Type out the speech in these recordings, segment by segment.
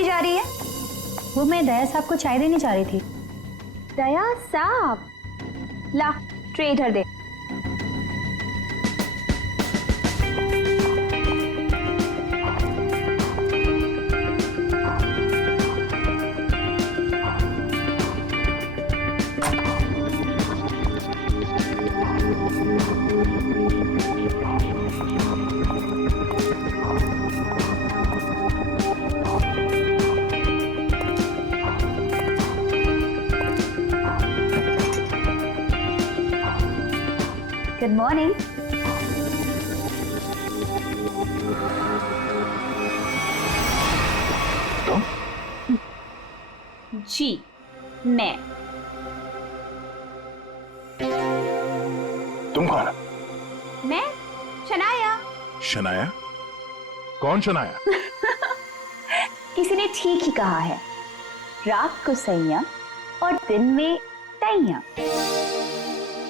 की जा रही है? वो मैं दया साहब को चाय देने जा रही थी। दया साहब, ला ट्रे इधर दे। Good morning. जी मैं। तुम कौन? मैं शनाया। शनाया? कौन शनाया? किसी ने ठीक ही कहा है, रात को संयम और दिन में तैयम।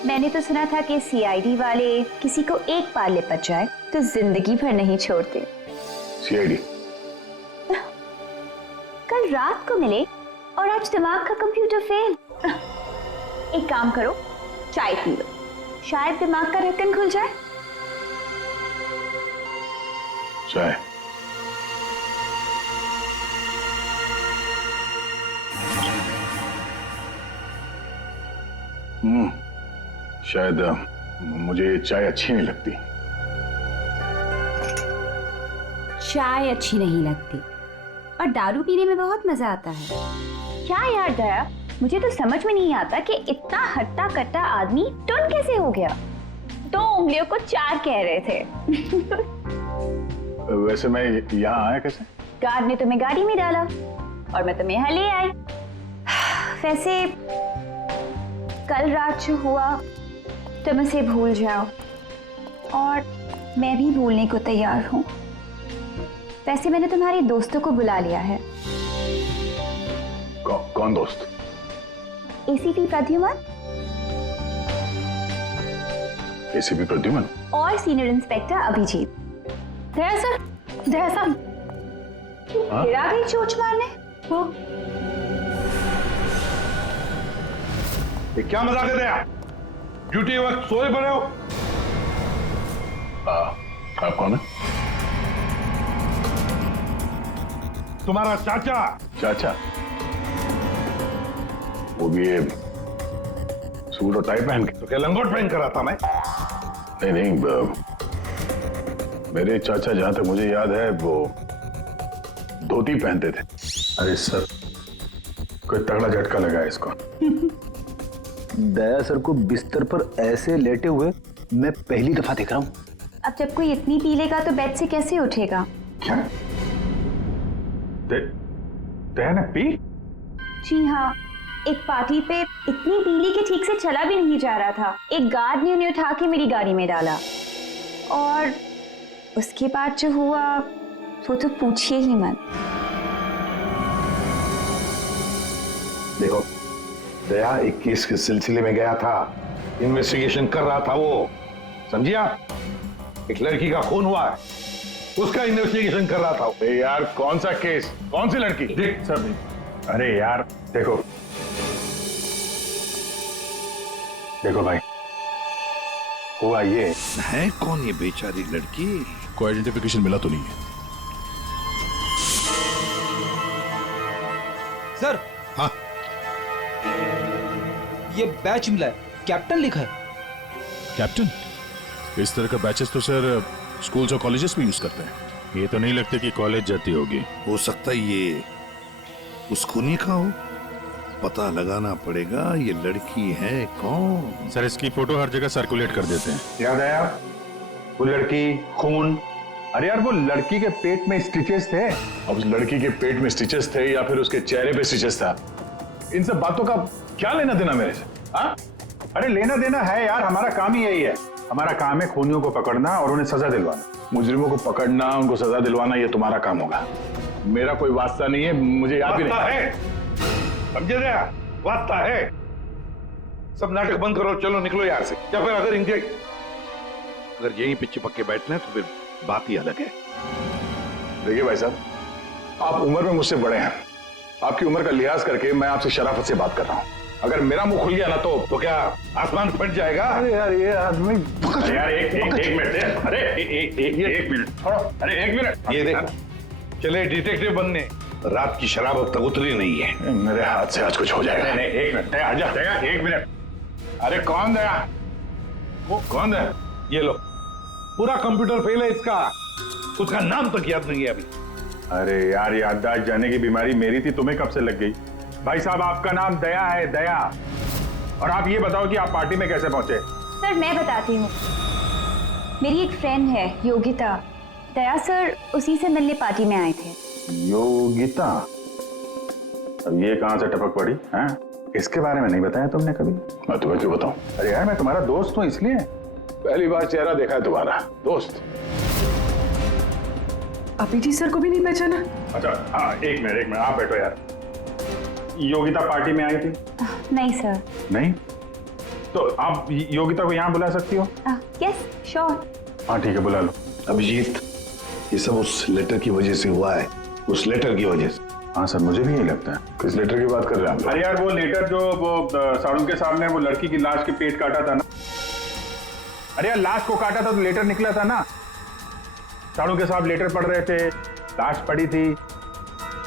मैंने तो सुना था कि सीआईडी वाले किसी को एक बार लिपट जाए तो जिंदगी भर नहीं छोड़ते। सीआईडी? कल रात को मिले और आज दिमाग का कंप्यूटर फेल। एक काम करो, चाय पी लो, शायद दिमाग का ढक्कन खुल जाए। चाय? शायद मुझे ये चाय अच्छी नहीं लगती। चाय अच्छी नहीं लगती और दारू पीने में बहुत मजा आता है। क्या यार दया, मुझे तो समझ में नहीं आता कि इतना हट्टा कट्टा आदमी टुन कैसे हो गया। 2 उंगलियों को 4 कह रहे थे। वैसे मैं यहाँ आया कैसे? गार्ड ने तुम्हें गाड़ी में डाला और मैं तुम्हें यहाँ ले आई। वैसे कल रात जो हुआ तुम उसे भूल जाओ और मैं भी भूलने को तैयार हूँ। वैसे मैंने तुम्हारे दोस्तों को बुला लिया है। कौन दोस्त? एसीपी प्रद्युमन एसीपी प्रद्युमन और सीनियर इंस्पेक्टर अभिजीत। दया सर, दया साहब, फिर आ गई चोट मारने। वो क्या मजाक है दया? ड्यूटी वक्त सोए पड़े हो? आप कौन है? तुम्हारा चाचा। चाचा? वो भी ये सूट और टाई पहन के? तो क्या लंगोट पहन कर आता मैं? नहीं, मेरे चाचा जहां तक मुझे याद है वो धोती पहनते थे। अरे सर, कोई तगड़ा झटका लगा है इसको। दया सर को बिस्तर पर ऐसे लेटे हुए मैं पहली दफा देख रहा हूँ। अब जब कोई इतनी पी लेगा तो बेड से कैसे उठेगा? क्या? दया ने पी? जी हाँ, एक पार्टी पे इतनी पीली कि ठीक से चला भी नहीं जा रहा था। एक गार्ड ने उन्हें उठा के मेरी गाड़ी में डाला और उसके बाद जो हुआ वो तो पूछिए ही मत। देखो, दया एक केस के सिलसिले में गया था, इन्वेस्टिगेशन कर रहा था वो, समझिए आप? एक लड़की का खून हुआ है, उसका इन्वेस्टिगेशन कर रहा था। यार कौन सा केस? कौन सी लड़की? देख सर, अरे यार देखो भाई, हुआ ये है कौन ये बेचारी लड़की? कोई आइडेंटिफिकेशन मिला तो नहीं है? सर। हाँ, ये बैच मिला है, कैप्टन लिखा है। कैप्टन? इस तरह का बैचेस तो सर स्कूल्स और कॉलेजेस में यूज करते हैं। ये तो नहीं लगता कि कॉलेज जाती होगी। हो सकता है ये उस खूनी का हो। पता लगाना पड़ेगा ये लड़की है कौन। सर इसकी फोटो हर जगह सर्कुलेट कर देते हैं। याद आया? वो लड़की, खून। अरे यार वो लड़की के पेट में स्टिचेस थे। अब उस लड़की के पेट में स्टिचेस थे या फिर उसके चेहरे पे स्टिचेस था, इन सब बातों का क्या लेना देना मेरे से? हाँ? अरे लेना देना है यार, हमारा काम ही यही है। हमारा काम है खूनियों को पकड़ना और उन्हें सजा दिलवाना। मुजरिमों को पकड़ना, उनको सजा दिलवाना, ये तुम्हारा काम होगा। मेरा कोई वास्ता नहीं है, मुझे याद भी नहीं है। समझे रहा? वास्ता है। सब नाटक बंद करो, चलो निकलो यहाँ से। या फिर अगर यहीं पे चिपक के बैठना है तो फिर बात ही अलग है। देखिए भाई साहब, आप उम्र में मुझसे बड़े हैं, आपकी उम्र का लिहाज करके मैं आपसे शराफत से बात कर रहा हूँ। अगर मेरा मुंह खुल गया ना तो क्या आसमान फट जाएगा? अरे यार ये आदमी अरे यार एक मिनट, अरे एक मिनट छोड़ो, अरे एक मिनट। ये देख, चले डिटेक्टिव बनने, रात की शराब अब तक उतरी नहीं है। मेरे हाथ से आज कुछ हो जाएगा। नहीं एक मिनट, दया आजा, दया एक मिनट। अरे कौन दया? वो कौन दया? ये लो, पूरा कंप्यूटर फेल है इसका, उसका नाम तक याद नहीं है अभी। अरे यार याददाश्त जाने की बीमारी मेरी थी, तुम्हें कब से लग गई? भाई साहब आपका नाम दया है, दया। और आप ये बताओ कि आप पार्टी में कैसे पहुंचे? सर मैं बताती हूँ। मेरी एक फ्रेंड है योगिता, दया सर उसी से मिलने पार्टी में आए थे। योगिता? अब ये कहां से टपक पड़ी हैं? इसके बारे में नहीं बताया तुमने कभी? मैं तुम्हें क्यों बताऊं? अरे यार मैं तुम्हारा दोस्त हूं, इसलिए पहली बार चेहरा देखा है तुम्हारा। दोस्त? अभिजीत सर को भी नहीं पहचाना? अच्छा हाँ, एक मिनट आप बैठो यार। योगिता पार्टी में आई थी? नहीं सर। नहीं? तो आप योगिता को यहाँ बुला सकती हो? Yes sure. हाँ ठीक है, बुला लो। अभिजीत, ये सब उस लेटर की वजह से हुआ है, उस लेटर की वजह से। हाँ सर, मुझे भी यही लगता है। किस लेटर की बात कर रहे हैं? अरे यार वो लेटर जो वो साड़ू के सामने वो लड़की की लाश के पेट काटा था ना। अरे यार लाश को काटा था तो लेटर निकला था ना। साड़ू के साहब लेटर पढ़ रहे थे, लाश पड़ी थी,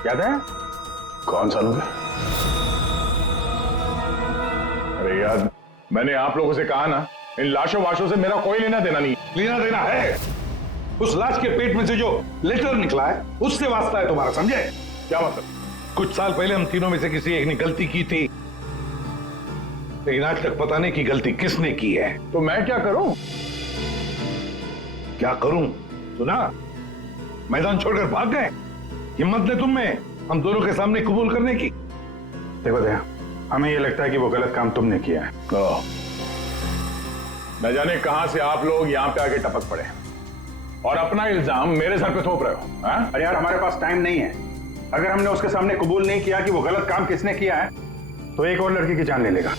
याद है? कौन साड़ू के? अरे यार मैंने आप लोगों से कहा ना, इन लाशों वाशों से मेरा कोई लेना देना नहीं। लेना देना है, उस लाश के पेट में से जो लेटर निकला है उससे वास्ता है तुम्हारा, समझे? क्या मतलब? कुछ साल पहले हम तीनों में से किसी एक ने गलती की थी, लेकिन आज तक पता नहीं कि गलती किसने की है। तो मैं क्या करूं? क्या करूं? सुना, मैदान छोड़कर भाग गए। हिम्मत ने तुम में हम दोनों के सामने कबूल करने की। देखो दया, हमें ये लगता है कि वो गलत काम तुमने किया है। न जाने कहां से आप लोग यहाँ पे आके टपक पड़े और अपना इल्जाम मेरे सर पे थोप रहे हो। हाँ? अरे यार हमारे पास टाइम नहीं है। अगर हमने उसके सामने कबूल नहीं किया कि वो गलत काम किसने किया है तो एक और लड़की की जान ले लेगा।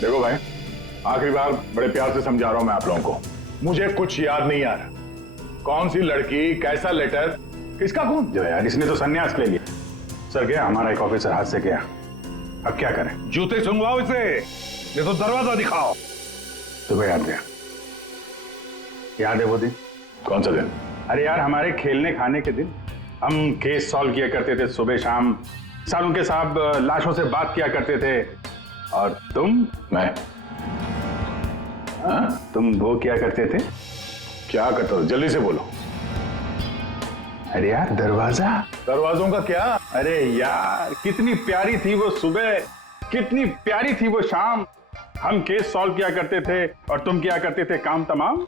देखो भाई, आखिरी बार बड़े प्यार से समझा रहा हूं मैं आप लोगों को, मुझे कुछ याद नहीं आ रहा। कौन सी लड़की, कैसा लेटर, किसका खून? जो यार इसने तो संन्यास ले लिया। सर गया हमारा एक ऑफिसर हाथ से गया, अब क्या करें? जूते सुंघवाओ इसे, ये तो दरवाजा दिखाओ। तुम्हें याद है? याद है वो दिन? कौन सा दिन? अरे यार हमारे खेलने खाने के दिन हम केस सॉल्व किया करते थे सुबह शाम, सालों के साहब लाशों से बात किया करते थे, और मैं तुम वो क्या करते थे? क्या करते हो? जल्दी से बोलो। अरे यार दरवाजा। दरवाजों का क्या? अरे यार कितनी प्यारी थी वो सुबह, कितनी प्यारी थी वो शाम। हम केस सॉल्व किया करते थे और तुम किया करते थे काम तमाम।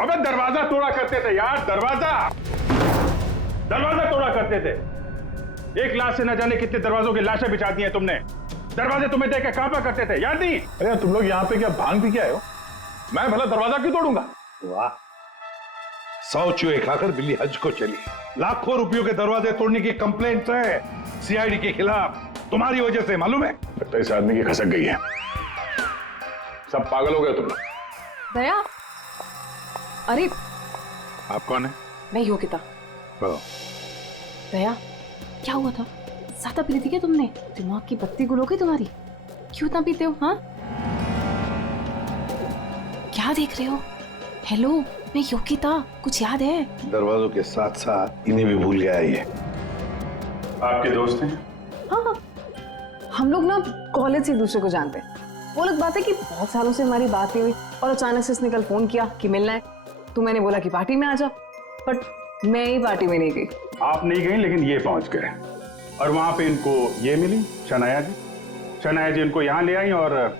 अबे दरवाजा तोड़ा करते थे यार, दरवाजा तोड़ा करते थे। एक लाश से न जाने कितने दरवाजों की लाशें बिछा दी हैं तुमने। दरवाजे तुम्हें देख के कांपा करते थे, याद नहीं? अरे तुम लोग यहाँ पे क्या भांग पी के आए हो? मैं भला दरवाजा क्यों तोड़ूंगा? वाह, 100 चूहे खाकर बिल्ली हज को चली। लाखों रुपयों के दरवाजे तोड़ने की कंप्लेंट है सीआईडी के खिलाफ, तुम्हारी वजह से, मालूम है? लगता है इस आदमी की खसक गई है। सब पागल हो गए तुम लोग। दया, अरे आप कौन है? मैं योगिता। दया, क्या हुआ था? ज्यादा पी थी क्या तुमने? दिमाग की बत्ती गुल हो गई तुम्हारी? क्यों इतना पीते हो? हाँ, क्या देख रहे हो? हेलो, मैं योगिता, कुछ याद है? दरवाजों के साथ साथ इन्हें भी भूल गया ये। आपके दोस्त हैं? हाँ, हम लोग ना कॉलेज से एक दूसरे को जानते हैं। वो अलग बात है कि बहुत सालों से हमारी बात नहीं हुई और अचानक से इसने कल फोन किया कि मिलना है, तो मैंने बोला कि पार्टी में आ जा, बट मैं ही पार्टी में नहीं गई। आप नहीं गई, लेकिन ये पहुंच गए और वहां पे इनको ये मिली, शनाया जी। शनाया जी इनको यहाँ ले आई और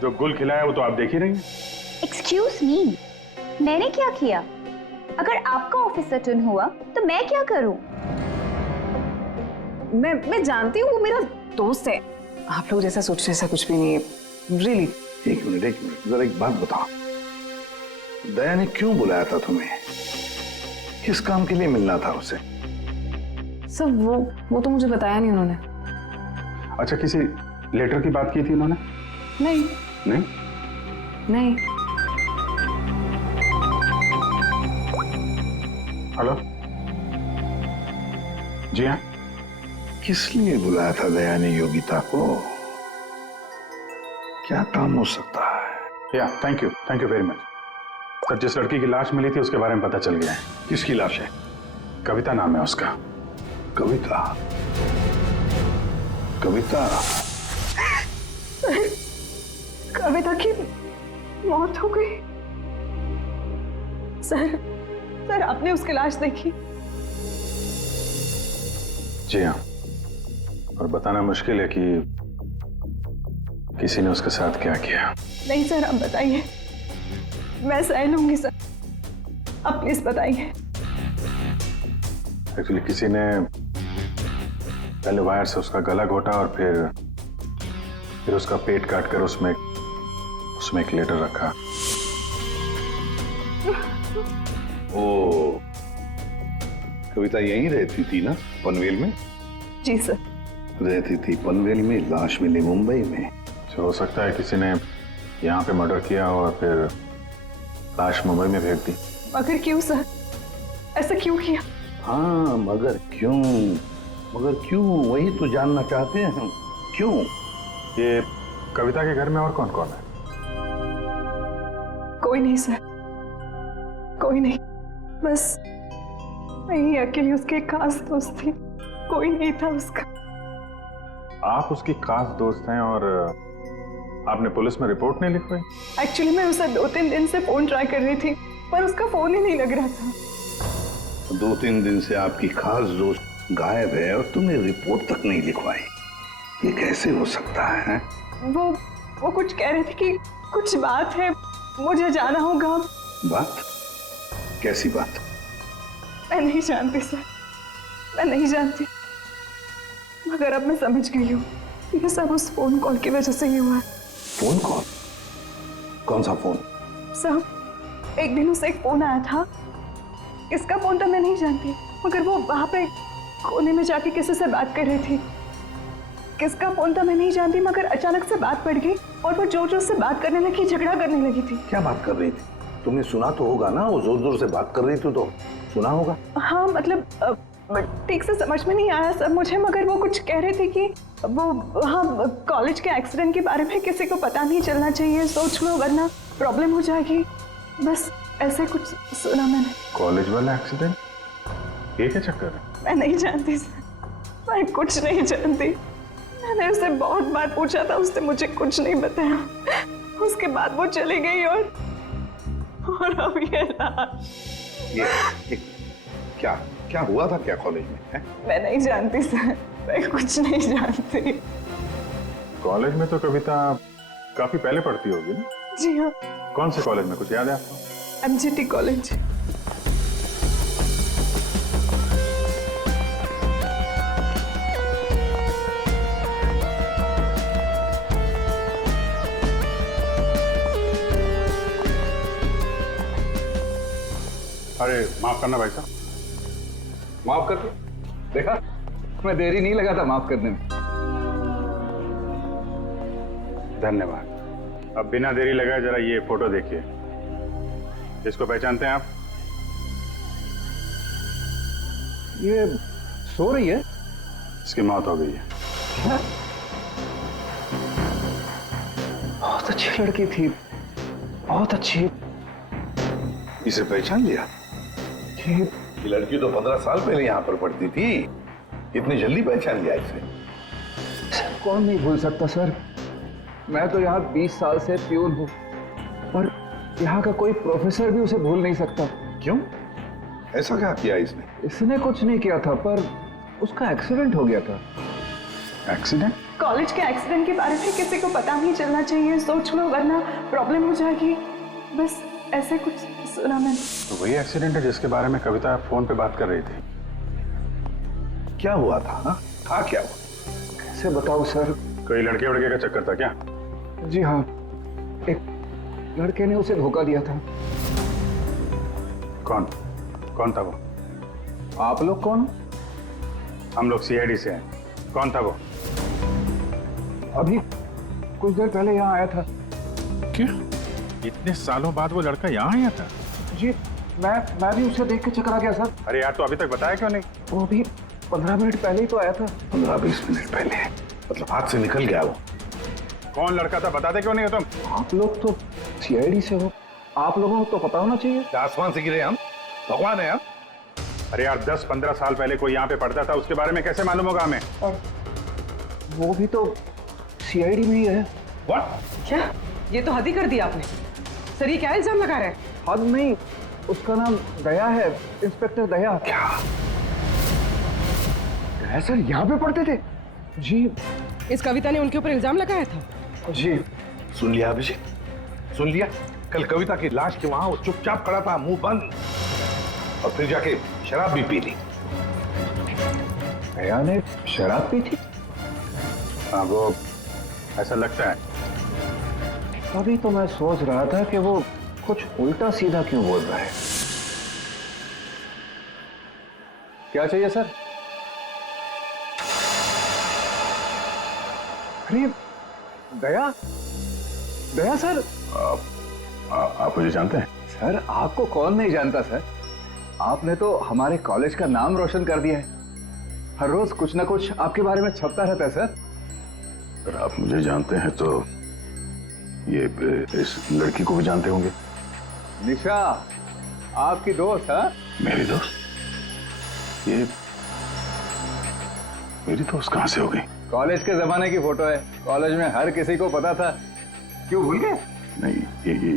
जो गुल खिलाया वो तो आप देख ही रही हैं। एक्सक्यूज मी, मैंने क्या किया? अगर आपका ऑफिसर टर्न हुआ तो मैं क्या करूं? मैं जानती हूँ वो मेरा दोस्त है। आप लोग जैसा सोच रहे ऐसा कुछ भी नहीं है, रियली। एक मिनट, जरा एक बात बताओ, दया ने क्यों बुलाया था तुम्हें? किस काम के लिए मिलना था उसे? सर वो तो मुझे बताया नहीं उन्होंने। अच्छा, किसी लेटर की बात की थी उन्होंने? नहीं नहीं? नहीं। हेलो जी हाँ। किस लिए बुलाया था दया ने योगिता को? क्या काम हो सकता है? या thank you very much sir. जिस लड़की की लाश मिली थी उसके बारे में पता चल गया है। किसकी लाश है? कविता नाम है उसका। कविता? कविता? कविता की मौत हो गई? सर आपने उसकी लाश देखी? जी हाँ, और बताना मुश्किल है कि किसी ने उसके साथ क्या किया। नहीं सर, आप बताइए, मैं सह लूंगी सर, आप प्लीज बताइए। एक्चुअली किसी ने पहले वायर से उसका गला घोटा और फिर उसका पेट काट कर उसमें एक लेटर रखा। ओ, कविता यहीं रहती थी ना, पनवेल में? जी सर। रहती थी पनवेल में, लाश मिली मुंबई में। हो सकता है किसी ने यहाँ पे मर्डर किया और फिर लाश मुंबई में फेंक दी। मगर क्यों सर, ऐसा क्यों किया? हाँ, मगर क्यों वही तो जानना चाहते हैं हम। क्यों? ये कविता के घर में और कौन कौन है? कोई नहीं सर, कोई नहीं, बस मैं ही अकेली उसके खास दोस्त थी, कोई नहीं था उसका। आप उसकी खास दोस्त हैं और आपने पुलिस में रिपोर्ट नहीं लिखवाई? एक्चुअली मैं उसे 2-3 दिन से फोन ट्राई कर रही थी, पर उसका फोन ही नहीं लग रहा था। 2-3 दिन से आपकी खास दोस्त गायब है और तुमने रिपोर्ट तक नहीं लिखवाई, ये कैसे हो सकता है? वो कुछ कह रहे थे कि कुछ बात है, मुझे जाना होगा। बात? कैसी बात? मैं नहीं जानती सर, मैं नहीं जानती, मगर अब मैं समझ गई हूँ ये सब उस फोन कॉल की वजह से ही हुआ है। Phone call? कौन सा फोन? सर, एक दिन उसे एक फोन आया था, किसका फोन था मैं नहीं जानती, मगर वो वहां पे कोने में जाके किसी से बात कर रही थी। किसका फोन था मैं नहीं जानती, मगर अचानक से बात बढ़ गई और वो जोर-जोर से बात करने लगी, झगड़ा करने लगी थी। क्या बात कर रही थी? तुमने सुना तो होगा ना, वो जोर जोर से बात कर रही थी तो सुना होगा। हाँ, मतलब ठीक से समझ में नहीं आया सब मुझे, मगर वो कुछ कह रहे थे कि वो हाँ कॉलेज के एक्सीडेंट के बारे में किसी को पता नहीं चलना चाहिए, सोच लो वरना प्रॉब्लम हो जाएगी, बस ऐसे कुछ सुना मैंने। कॉलेज वाला एक्सीडेंट? ये क्या चक्कर है? मैं नहीं जानती सर, मैं कुछ नहीं जानती। मैंने उससे बहुत बार पूछा था, उसने मुझे कुछ नहीं बताया। उसके बाद वो चली गई और अब ये लाश। ये क्या हुआ था क्या कॉलेज में है? मैं नहीं जानती सर, मैं कुछ नहीं जानती। कॉलेज में तो कविता काफी पहले पढ़ती होगी ना? जी हाँ। कौन से कॉलेज में, कुछ याद है आपको? MGT college. अरे माफ करना भाई साहब। माफ कर दो। देखा, मैं देरी नहीं लगा था माफ करने में। धन्यवाद। अब बिना देरी लगाए जरा ये फोटो देखिए। इसको पहचानते हैं आप? ये सो रही है? इसकी मौत हो गई है। बहुत अच्छी लड़की थी, बहुत अच्छी। इसे पहचान लिया? ये लड़की तो 15 साल पहले यहाँ पर पढ़ती थी, इतनी जल्दी पहचान लिया इसे? कौन नहीं भूल सकता सर, मैं तो यहाँ 20 साल से प्यून हूँ और यहाँ का कोई प्रोफेसर भी उसे भूल नहीं सकता। क्यों? ऐसा क्या किया इसने? इसने कुछ नहीं किया था, पर उसका एक्सीडेंट हो गया था। एक्सीडेंट? कॉलेज के एक्सीडेंट के बारे में किसी को पता नहीं चलना चाहिए, सोच लो वरना प्रॉब्लम हो जाएगी, बस ऐसे कुछ सुना मैंने। तो वही एक्सीडेंट है जिसके बारे में कविता फोन पे बात कर रही थी। क्या हुआ था? हाँ? था क्या हुआ? कैसे बताऊं सर? कोई लड़के वड़के का चक्कर था क्या? जी हाँ, एक लड़के ने उसे धोखा दिया था। कौन था वो? आप लोग कौन? हम लोग CID से हैं। कौन था वो? अभी कुछ देर पहले यहाँ आया था। क्या? इतने सालों बाद वो लड़का यहाँ आया था? जी, मैं भी उसे देख के चकरा गया सर। अरे यार, तो अभी तक बताया क्यों नहीं? वो अभी 15 मिनट पहले ही तो आया था। 15-20 मिनट पहले, मतलब हाथ से निकल गया वो। कौन लड़का था बताते क्यों नहीं हो तुम? आप लोग तो सीआईडी से हो, आप लोगों को तो पता होना चाहिए। आसमान से गिरे हम, भगवान है हम। अरे यार 10-15 साल पहले कोई यहाँ पे पढ़ता था, उसके बारे में कैसे मालूम होगा हमें? और वो भी तो सीआईडी में ही है। What? क्या? ये तो हद ही कर दिया आपने। सर ये क्या इल्जाम लगा रहे हैं? हद नहीं, उसका नाम दया है, इंस्पेक्टर दया। क्या? दया सर यहाँ पे पढ़ते थे? जी इस कविता ने उनके ऊपर इल्जाम लगाया था। जी। सुन लिया अभिषेक, सुन लिया? कल कविता की लाश के वहां वो चुपचाप खड़ा था, मुंह बंद, और फिर जाके शराब भी पी ली। दया ने शराब पी थी? हाँ वो ऐसा लगता है। अभी तो मैं सोच रहा था कि वो कुछ उल्टा सीधा क्यों बोल रहा है। क्या चाहिए सर? अरे दया, दया सर। आप मुझे जानते हैं? सर आपको कौन नहीं जानता सर, आपने तो हमारे कॉलेज का नाम रोशन कर दिया है। हर रोज कुछ ना कुछ आपके बारे में छपता रहता है सर। अगर आप मुझे जानते हैं तो ये इस लड़की को भी जानते होंगे। निशा आपकी दोस्त है? मेरी दोस्त? ये मेरी दोस्त कहां से हो गई? कॉलेज के जमाने की फोटो है, कॉलेज में हर किसी को पता था। क्यों भूल गए? नहीं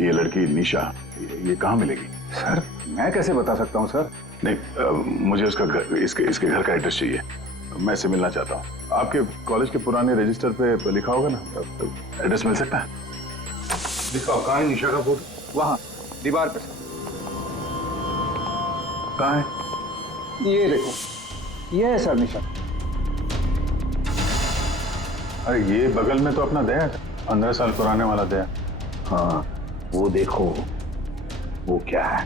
ये लड़की निशा, ये कहाँ मिलेगी? सर मैं कैसे बता सकता हूँ सर? नहीं मुझे उसका घर, इसके घर का एड्रेस चाहिए, मैं इससे मिलना चाहता हूँ। आपके कॉलेज के पुराने रजिस्टर पे लिखा होगा ना, एड्रेस मिल सकता है? दिखाओ, कहाँ है निशा का फोटो? वहां दीवार पे सर। कहाँ है? ये देखो, ये है सर निशा। अरे ये बगल में तो अपना दया है, 15 साल पुराने वाला दया। हाँ वो देखो, वो क्या है?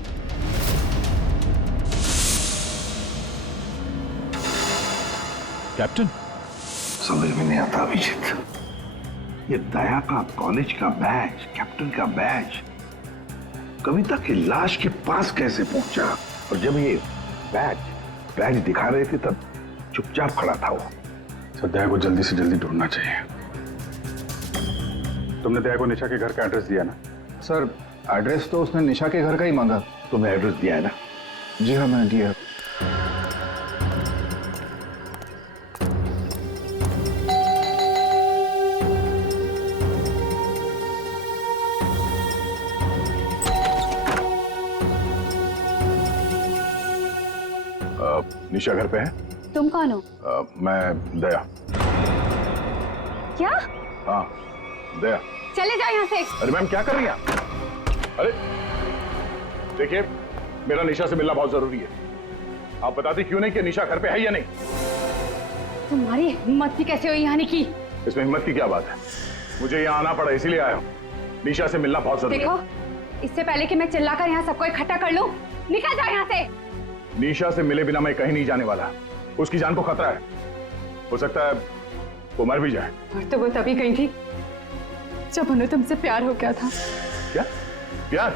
कैप्टन, समझ में नहीं आता अभिजीत, ये दया का कॉलेज का बैच, कैप्टन का बैच कविता की लाश के पास कैसे पहुंचा? और जब ये बैच दिखा रहे थे तब चुपचाप खड़ा था वो। सर दया को जल्दी से जल्दी ढूंढना चाहिए। तुमने दया को निशा के घर का एड्रेस दिया ना? सर एड्रेस तो उसने निशा के घर का ही मांगा। तुमने एड्रेस दिया है ना? जी हाँ मैंने दिया। निशा घर पे है? तुम कौन हो? मैं दया। क्या? हाँ दया। चले जाओ यहाँ से। अरे मैम क्या कर रही हैं आप? अरे देखिए मेरा निशा से मिलना बहुत जरूरी है, आप बताते क्यों नहीं कि निशा घर पे है या नहीं? तुम्हारी हिम्मत भी कैसे हुई आने की? इसमें हिम्मत की क्या बात है, मुझे यहाँ आना पड़ा इसीलिए आया हूँ। निशा से मिलना बहुत जरूरी है। देखो इससे पहले कि मैं चिल्लाकर यहाँ सबको इकट्ठा कर लूं, निकल जाओ यहाँ से। निशा से मिले बिना मैं कहीं नहीं जाने वाला, उसकी जान को खतरा है, हो सकता है वो मर भी जाए। और तो वो तभी गई थी जब उन्हें तुमसे प्यार हो गया था। क्या प्यार?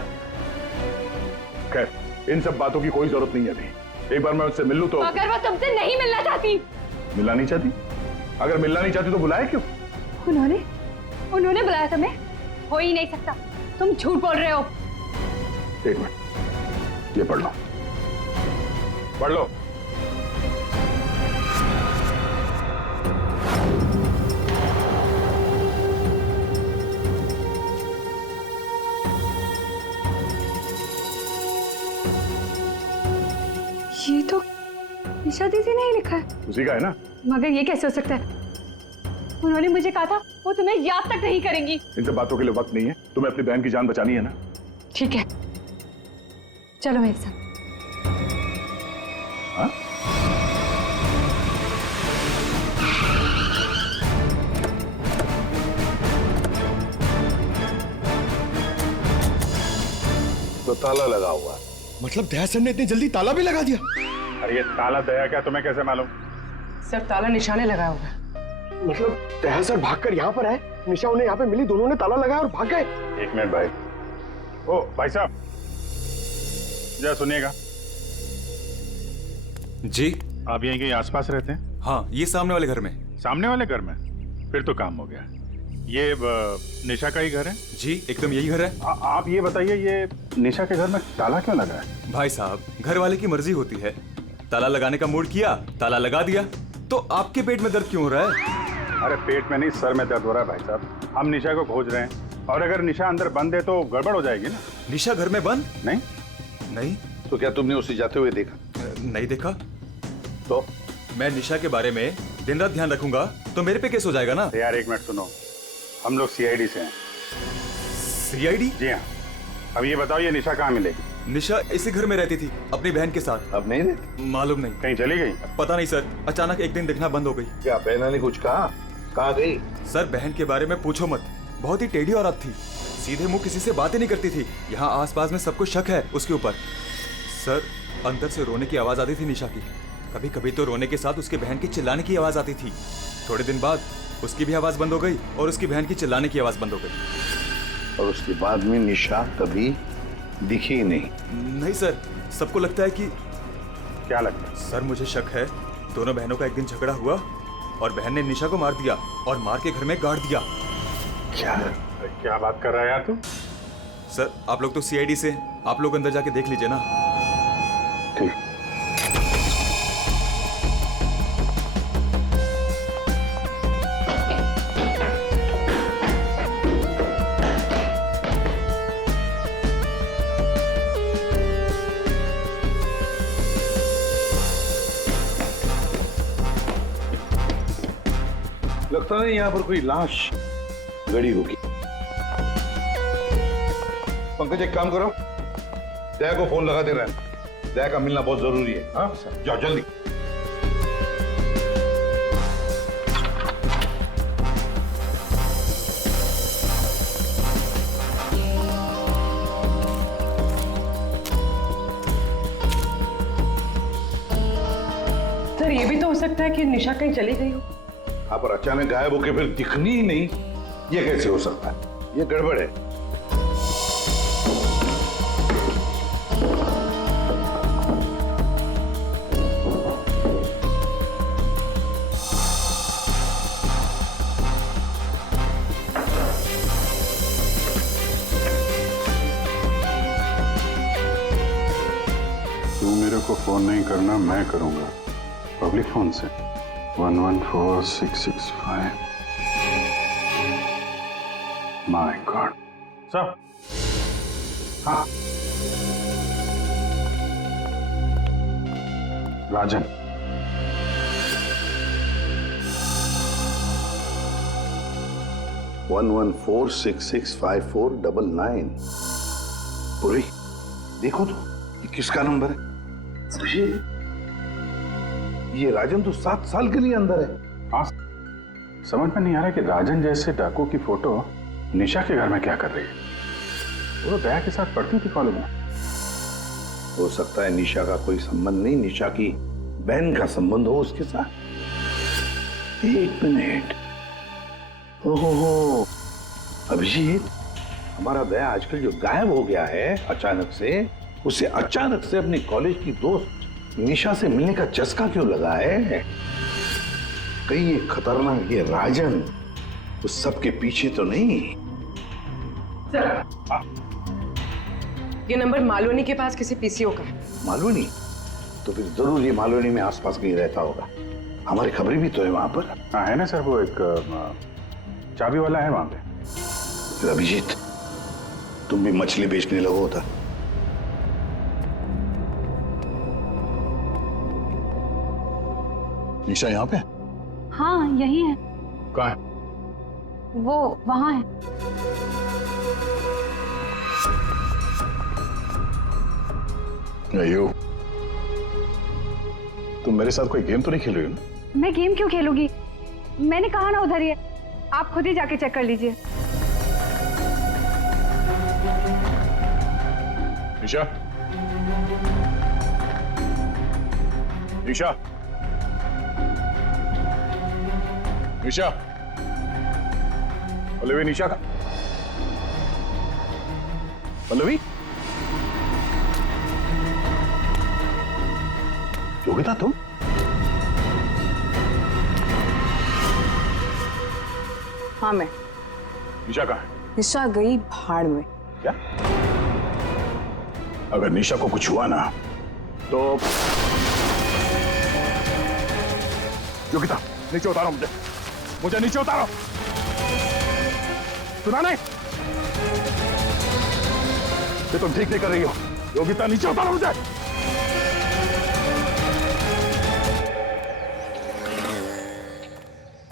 खैर इन सब बातों की कोई जरूरत नहीं है अभी, एक बार मैं उससे मिल लूं तो। अगर वो तुमसे नहीं मिलना चाहती? मिलना नहीं चाहती? अगर मिलना नहीं चाहती तो बुलाया क्यों? उन्होंने बुलाया तुम्हें? हो ही नहीं सकता, तुम झूठ बोल रहे हो। एक मिनट, ये पढ़ लो, पढ़ लो। ये तो निशा दीदी ने ही लिखा है। उसी का है ना? मगर ये कैसे हो सकता है? उन्होंने मुझे कहा था वो तुम्हें याद तक नहीं करेंगी। इन सब बातों के लिए वक्त नहीं है, तुम्हें अपनी बहन की जान बचानी है ना? ठीक है चलो मेरे साथ। हाँ? तो ताला लगा हुआ है। मतलब दया सर ने इतनी जल्दी ताला भी लगा दिया? अरे ये ताला दया क्या, तुम्हें कैसे मालूम? सर ताला निशाने लगाया होगा। मतलब दया सर भागकर यहाँ पर आए, निशा उन्हें यहाँ पे मिली, दोनों ने ताला लगाया और भाग गए। एक मिनट भाई। ओ भाई साहब जरा सुनिएगा। जी। आप यहीं कहीं आसपास रहते हैं? हाँ, ये सामने वाले घर में। सामने वाले घर में? फिर तो काम हो गया। ये निशा का ही घर है? जी, एकदम यही घर है। आप ये बताइए, ये निशा के घर में ताला क्यों लगा है? भाई साहब, घर वाले की मर्जी होती है। ताला लगाने का मूड किया, ताला लगा दिया। तो आपके पेट में दर्द क्यों हो रहा है? अरे पेट में नहीं, सर में दर्द हो रहा है भाई साहब। हम निशा को खोज रहे हैं और अगर निशा अंदर बंद है तो गड़बड़ हो जाएगी ना। निशा घर में बंद? नहीं नहीं। तो क्या तुमने उसे जाते हुए देखा? नहीं देखा। तो मैं निशा के बारे में दिन रात ध्यान रखूंगा तो मेरे पे केस हो जाएगा ना। यार एक मिनट सुनो, हम लोग सीआईडी से हैं। सीआईडी? जी हाँ। अब ये बताओ, ये निशा कहाँ मिलेगी? निशा इसी घर में रहती थी अपनी बहन के साथ। अब नहीं रहती? मालूम नहीं। कहीं चली गई? पता नहीं सर, अचानक एक दिन दिखना बंद हो गई। क्या बहना ने कुछ कहा? कहाँ गई? सर बहन के बारे में पूछो मत, बहुत ही टेढ़ी औरत थी। सीधे मुंह किसी से बातें नहीं करती थी। यहाँ आसपास में सबको शक है उसके ऊपर। सर अंदर से रोने की आवाज आती थी निशा की। कभी कभी तो रोने के साथ उसके बहन की चिल्लाने की आवाज आती थी। थोड़े दिन बाद उसकी भी आवाज बंद हो गई और उसकी बहन की चिल्लाने की आवाज बंद हो गई। और उसके बाद में निशा कभी दिखी ही नहीं? नहीं सर, सबको लगता है कि। क्या लगता है? सर मुझे शक है दोनों बहनों का एक दिन झगड़ा हुआ और बहन ने निशा को मार दिया और मार के घर में गाड़ दिया। क्या बात कर रहा है यार तू? सर आप लोग तो सीआईडी से, आप लोग अंदर जाके देख लीजिए ना। ठीक। लगता नहीं यहाँ पर कोई लाश गड़ी होगी। पंकज एक काम करो, दया को फोन लगा दे रहे हैं। दया का मिलना बहुत जरूरी है। हाँ जाओ जल्दी। सर ये भी तो हो सकता है कि निशा कहीं चली गई हो। हाँ पर अचानक गायब होके फिर दिखनी ही नहीं, ये कैसे हो सकता है? ये गड़बड़ है। तू मेरे को फोन नहीं करना, मैं करूंगा पब्लिक फोन से। 114665। My God. सर। हाँ राजन। वन 114665499। पूरी देखो तो ये किसका नंबर है? ये राजन तो 7 साल के लिए अंदर है। हाँ, समझ में नहीं आ रहा कि राजन जैसे डाकू की फोटो निशा के घर में क्या कर रही है। वो तो दया के साथ पढ़ती थी कॉलेज में। हो सकता है निशा का कोई संबंध नहीं, निशा की बहन का संबंध हो उसके साथ। एक मिनट। ओहो अभिजीत, हमारा दया आजकल जो गायब हो गया है अचानक से, उसे अचानक से अपनी कॉलेज की दोस्त निशा से मिलने का चस्का क्यों लगा है? कहीं ये खतरनाक ये राजन उस सब के पीछे तो नहीं? ये नंबर मालवनी के पास किसी पीसीओ का है। मालवनी? तो फिर जरूर ये मालवनी में आसपास कहीं रहता होगा। हमारी खबरें भी तो है वहां पर। हाँ है ना सर, वो एक चाबी वाला है वहां पे। अभिजीत तुम भी मछली बेचने लगो होता। निशा यहाँ पे? हाँ यही है। कहाँ है? वो वहां है। अयो, तुम मेरे साथ कोई गेम तो नहीं खेल रही हो ना? मैं गेम क्यों खेलूंगी? मैंने कहा ना उधर ही है, आप खुद ही जाके चेक कर लीजिए। निशा, निशा, निशा, पल्लवी, निशा का पल्लवी, योगिता तुम? हाँ मैं। निशा कहाँ है? निशा गई भाड़ में। क्या? अगर निशा को कुछ हुआ ना तो योगिता नीचे उतारो मुझे नीचे उतारो। सुना नहीं? ये तुम ठीक नहीं कर रही हो। योगिता नीचे उतारो मुझे।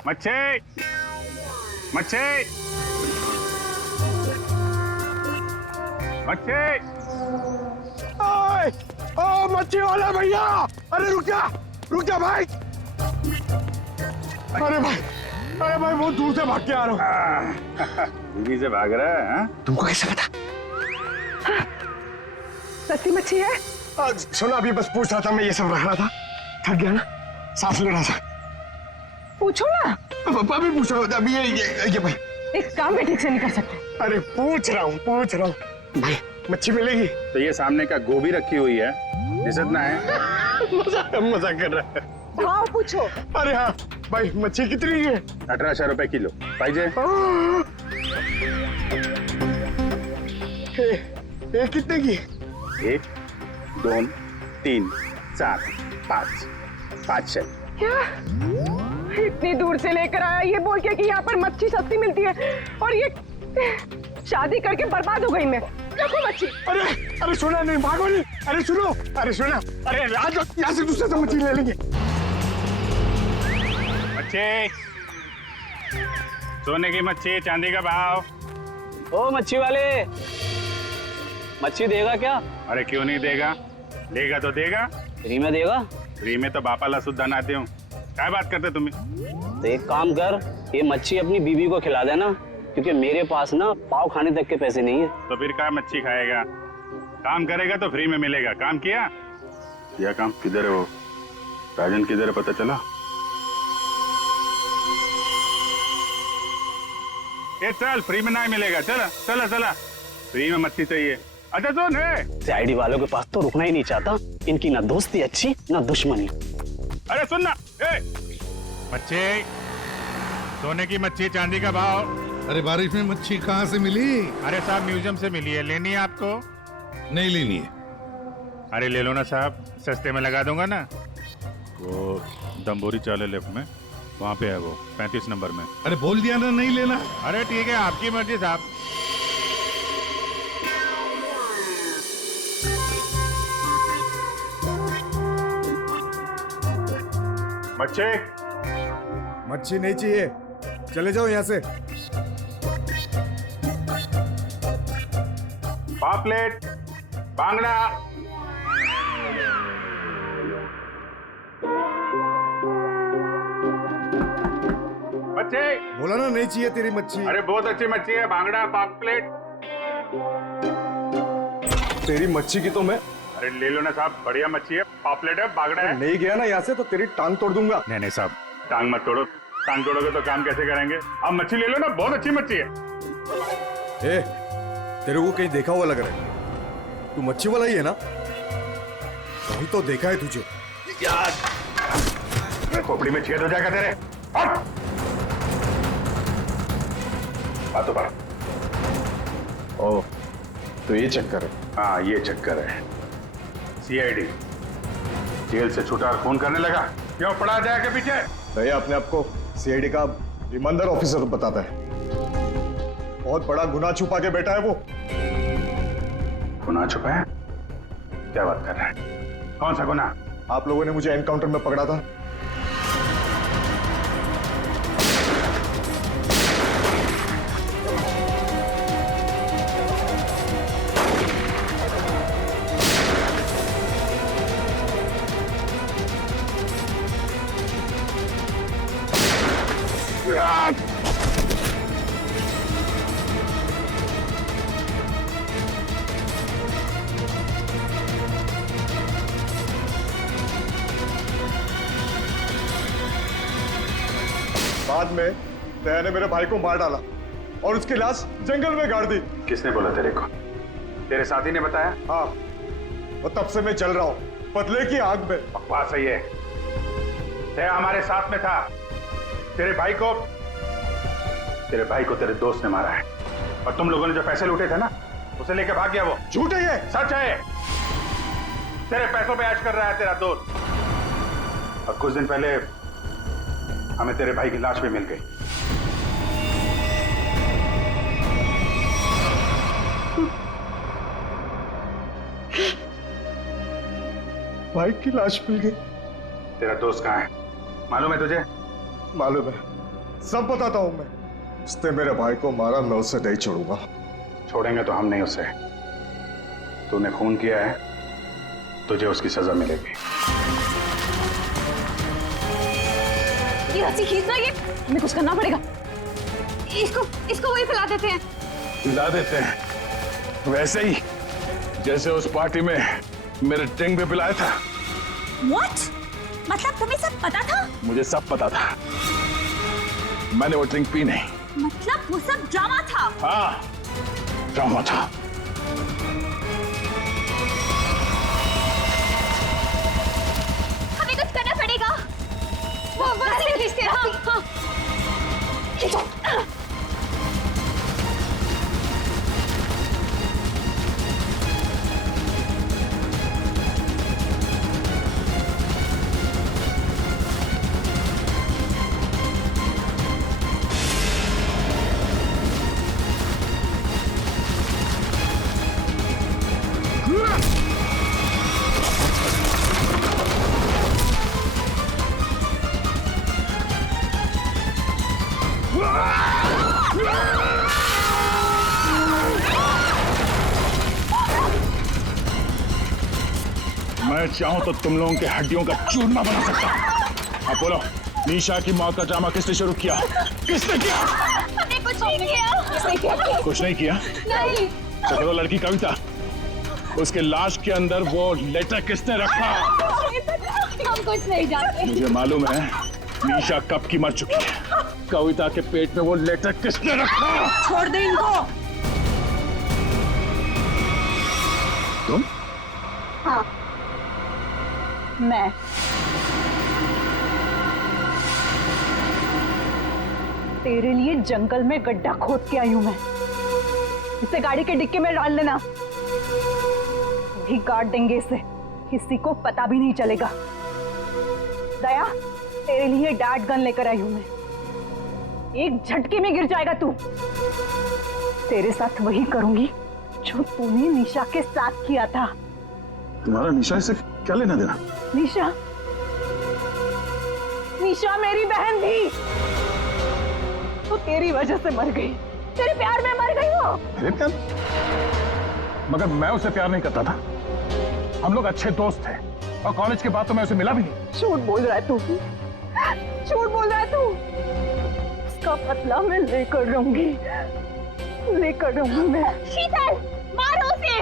मच्छी मच्छी मच्छी, ओ मच्छी वाला भैया, अरे रुक जा भाई। अरे भाई बहुत दूर से भाग के आ रहा हूँ। बीवी से भाग रहा है? हाँ? तुमको कैसे पता? सस्ती मच्छी है? सुना, अभी बस पूछ रहा था, मैं ये सब रख रहा था, थक गया ना, सांस ले रहा था। पूछो ना। अभी पूछ रहा था, अभी ये भाई एक काम भी ठीक से नहीं कर सकते। अरे पूछ रहा हूँ भाई, मच्छी मिलेगी? तो ये सामने का गोभी रखी हुई है, इज्जत ना है? मजाक कर रहा है। भाव पूछो। अरे हाँ भाई, मच्छी कितनी है? 1800 रुपए किलो पाइजे। ये कितने की? 1 2 3 4 5 5 क्या? इतनी दूर से लेकर आया ये बोल के कि यहाँ पर मच्छी सस्ती मिलती है, और ये शादी करके बर्बाद हो गई मैं। देखो मच्छी। अरे सुना नहीं, भागो नहीं। अरे सुनो, अरे सुना, अरे आज यहाँ से दूसरे से मच्छी ले लेंगे। मच्छी, सोने की मच्छी, चांदी का भाव। ओ मच्छी वाले, मच्छी देगा क्या? अरे क्यों नहीं देगा, लेगा तो देगा। फ्री में देगा? फ्री में तो बापाला सुद्धा ना दूं। क्या बात करते तुम? तो एक काम कर, ये मच्छी अपनी बीवी को खिला देना, क्योंकि मेरे पास ना पाव खाने तक के पैसे नहीं है। तो फिर क्या मच्छी खाएगा? काम करेगा तो फ्री में मिलेगा। काम किया? यह काम किधर है? वो राजन किधर है, पता चला? ये चल, फ्री में नहीं मिलेगा। चला फ्री में मच्छी चाहिए। अच्छा सुन है, आईडी वालों के पास तो रुकना ही नहीं चाहता, इनकी ना दोस्ती अच्छी ना दुश्मनी। अरे सुन ना, मच्छी, सोने की मच्छी, चांदी का भाव। अरे बारिश में मच्छी कहाँ से मिली? अरे साहब म्यूजियम से मिली है, लेनी है आपको? नहीं लेनी है। अरे ले लो ना साहब, सस्ते में लगा दूंगा ना। वो दम्बोरी चाले लेफ्ट में, वहाँ पे है वो 35 नंबर में। अरे बोल दिया ना नहीं लेना। अरे ठीक है, आपकी मर्जी साहब। मच्छी नहीं चाहिए, चले जाओ यहाँ से। पापलेट, बांगड़ा। बच्चे, बोला ना नहीं चाहिए तेरी मच्छी। अरे बहुत अच्छी मच्छी है, बांगड़ा, पापलेट। तेरी मच्छी की तो मैं। अरे ले लो ना साहब, बढ़िया मच्छी है, पापलेट है, बांगड़ा है। नहीं गया ना यहाँ से तो तेरी टांग तोड़ दूंगा। नहीं साहब, टांग मत तोड़ो। टांग तोड़ोगे तो काम कैसे करेंगे? आप मच्छी ले लो ना, बहुत अच्छी मच्छी है। ए, तेरे को कहीं देखा हुआ लग रहा है। तू मच्छी वाला ही है ना? कहीं तो देखा है तुझे। खोपड़ी में छेद हो जाएगा तेरे। हट! बातों पर। ओ, तो ये चक्कर है। हाँ ये चक्कर है। सीआईडी जेल से छूटा और फोन करने लगा, क्यों पड़ा जाएगा पीछे? भैया अपने आप को सीआईडी का ईमानदार ऑफिसर बताता है। बहुत बड़ा गुनाह छुपा के बैठा है वो। गुनाह छुपा है? क्या बात कर रहा है? कौन सा गुनाह? आप लोगों ने मुझे एनकाउंटर में पकड़ा था। बाद में दया ने मेरे भाई को मार डाला और उसकी लाश जंगल में गाड़ दी। किसने बोला तेरे को? तेरे साथी ने बताया? हाँ, और तब से मैं चल रहा हूँ बदले की आग में। बकवास है ये। दया हमारे साथ में था, तेरे भाई को तेरे भाई को तेरे दोस्त ने मारा है, और तुम लोगों ने जो पैसे लूटे थे ना, उसे लेके भाग गया वो। झूठ है ये। सच है। तेरे पैसों पे ऐश कर रहा है तेरा दोस्त। और कुछ दिन पहले हमें तेरे भाई की लाश भी मिल गई। भाई की लाश मिल गई। तेरा दोस्त कहाँ है मालूम है तुझे? मालूम है, सब बताता हूं मैं। उसने मेरे भाई को मारा, मैं उसे नहीं छोड़ूंगा। छोड़ेंगे तो हम नहीं उसे। तूने खून किया है, तुझे उसकी सजा मिलेगी। ये रस्सी खींचना, ये हमें कुछ करना पड़ेगा। इसको वही फैला देते हैं। मिला देते हैं वैसे ही जैसे उस पार्टी में मेरे टिंग पे पिलाया था। What? मतलब तुम्हें सब पता था? मुझे सब पता था, मैंने वो ड्रिंक पी नहीं। मतलब वो सब ड्रामा था? हाँ, ड्रामा था। हमें कुछ करना पड़ेगा। मैं चाहूं तो तुम लोगों के हड्डियों का चूरमा बना सकता हूं। अब बोलो, निशा की मौत का ड्रामा किसने शुरू किया? किसने किया? हमने कुछ नहीं किया। कुछ नहीं किया? नहीं। तो वो लड़की कविता, उसके लाश के अंदर वो लेटर किसने रखा? हम कुछ नहीं जानते। मुझे मालूम है निशा कब की मर चुकी है। कविता के पेट में वो लेटर किसने रखा? छोड़ दे इनको। तुम? हाँ, मैं। तेरे लिए जंगल में गड्ढा खोद के आई हूं मैं। इसे गाड़ी के डिक्की में डाल देना, भी गाड़ देंगे इसे, किसी को पता भी नहीं चलेगा। दया, तेरे लिए डैड गन लेकर आई हूं मैं। एक झटके में गिर जाएगा तू। तेरे साथ वही करूंगी जो तूने निशा के साथ किया था। तुम्हारा निशा से क्या लेना देना? निशा, निशा मेरी बहन थी, तो तेरी वजह से मर गई। तेरे प्यार में मर गई वो। मेरे प्यार? मगर मैं उसे प्यार नहीं करता था। हम लोग अच्छे दोस्त थे, और कॉलेज के बाद तो मैं उसे मिला भी नहीं। झूठ बोल रहा है तू, झूठ बोल रहा है तू। उसका बदला मैं लेकर रहूंगी, लेकर रहूंगी मैं। शीतल, मारो उसे।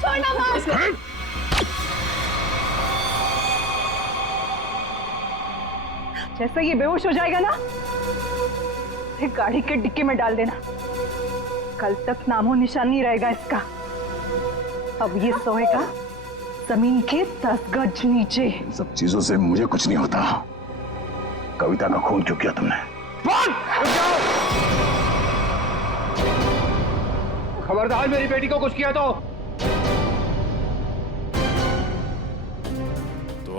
छोड़ना मार उसे। जैसे ये बेहोश हो जाएगा ना, एक गाड़ी के डिक्की में डाल देना। कल तक नामो निशान नहीं रहेगा इसका। अब ये सोएगा जमीन के 10 गज नीचे। सब चीजों से मुझे कुछ नहीं होता। कविता का खून क्यों किया तुमने? खबरदार मेरी बेटी को कुछ किया तो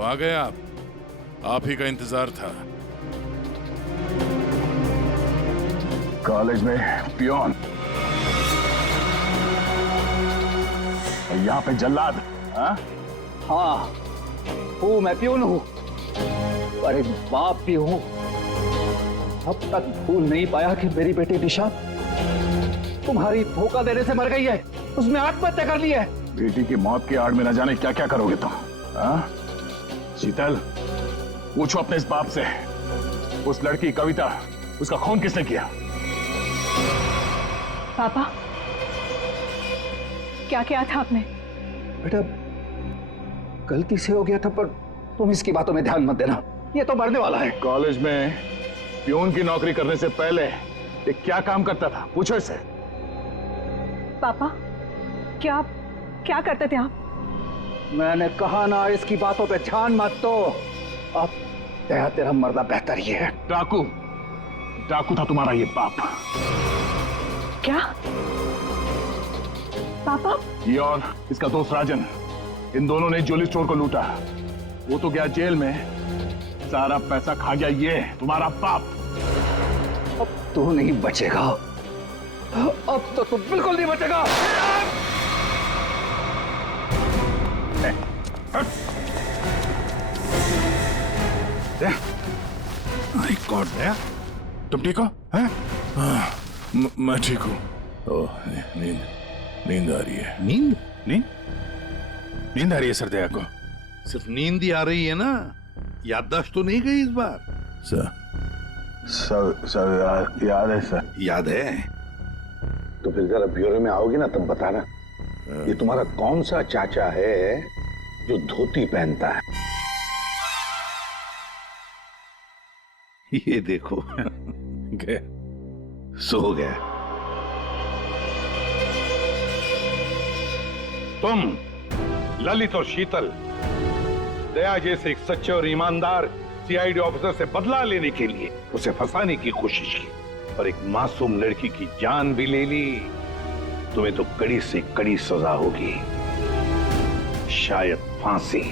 आ गए आप ही का इंतजार था। कॉलेज में पियोन, यहाँ पे जल्लाद। हाँ, हूँ मैं, प्यून हूँ, अरे बाप भी हूँ। अब तक भूल नहीं पाया कि मेरी बेटी निशा तुम्हारी धोखा देने से मर गई है। उसने आत्महत्या कर ली है। बेटी की मौत की आड़ में न जाने क्या क्या करोगे तुम। शीतल, पूछो अपने इस बाप से, उस लड़की कविता, उसका खून किसने किया? पापा, क्या किया था आपने? बेटा, गलती से हो गया था, पर तुम इसकी बातों में ध्यान मत देना, ये तो मरने वाला है। कॉलेज में प्यून की नौकरी करने से पहले ये क्या काम करता था? पूछो इससे। पापा, क्या करते थे आप? मैंने कहा ना, इसकी बातों पे ध्यान मत दो। अब तेरा मर्दा बेहतर ही है। डाकू, डाकू था तुम्हारा ये बाप। क्या पापा? ये और इसका दोस्त राजन, इन दोनों ने ज्वेलरी स्टोर को लूटा। वो तो गया जेल में, सारा पैसा खा गया ये तुम्हारा बाप। अब तू नहीं बचेगा, अब तो तू बिल्कुल नहीं बचेगा। माय गॉड, तुम ठीक हो? हैं? मैं ठीक हूँ। ओह, नींद आ रही है। नींद नींद आ रही है सर दया को? सिर्फ नींद ही आ रही है ना, याददाश्त तो नहीं गई इस बार? सर याद है सर। याद है तो फिर जरा ब्यूरो में आओगे ना तब बताना, ये तुम्हारा कौन सा चाचा है जो धोती पहनता है? ये देखो गया, सो गया। तुम ललित और शीतल दया जैसे एक सच्चे और ईमानदार सीआईडी ऑफिसर से बदला लेने के लिए उसे फंसाने की कोशिश की और एक मासूम लड़की की जान भी ले ली। तुम्हें तो कड़ी से कड़ी सजा होगी, शायद फांसी।